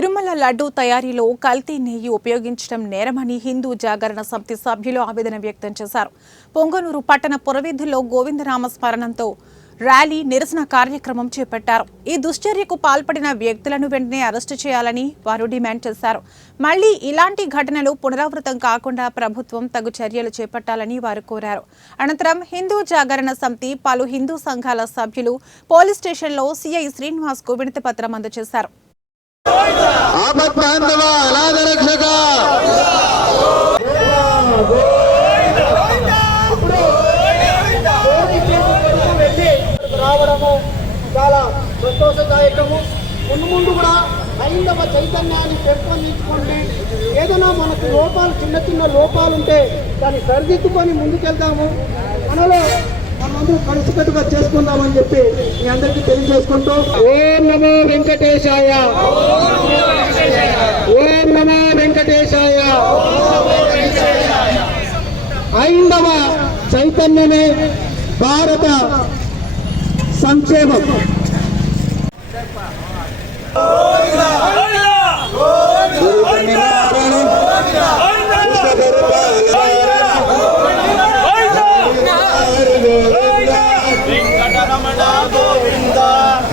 తిరుమల లడ్డూ తయారీలో కల్తీ నెయ్యి ఉపయోగించడం నేరమని హిందూ జాగరణ సమితి సభ్యులు ఆవేదన వ్యక్తం చేశారు. పొంగనూరు పట్టణ పురవీధుల్లో గోవిందనామ స్మరణంతో ర్యాలీ నిరసన కార్యక్రమం చేపట్టారు. ఈ దుశ్చర్యకు పాల్పడిన వ్యక్తులను వెంటనే అరెస్టు చేయాలని వారు డిమాండ్ చేశారు. మళ్లీ ఇలాంటి ఘటనలు పునరావృతం కాకుండా ప్రభుత్వం తగు చర్యలు చేపట్టాలని వారు కోరారు. అనంతరం హిందూ జాగరణ సమితి పలు హిందూ సంఘాల సభ్యులు పోలీస్ స్టేషన్లో సిఐ శ్రీనివాస్ కు వినతి పత్రం అందజేశారు. రావడము చాలా సంతోషదాయకము. ముందు కూడా హైందవ చైతన్యాన్ని పెంపొందించుకోండి. ఏదైనా మనకు లోపాలు చిన్న లోపాలు ఉంటే దాన్ని సరిదిద్దుకొని ముందుకెళ్తాము. మనలో మనందరూ కలిసికట్టుగా చేసుకుందామని చెప్పి మీ అందరికీ తెలియజేసుకుంటూ ఓం నమో వెంకటేశాయ, ఓం నమో వెంకటేశాయ. హైందవ చైతన్యమే భారత సంక్షేమం.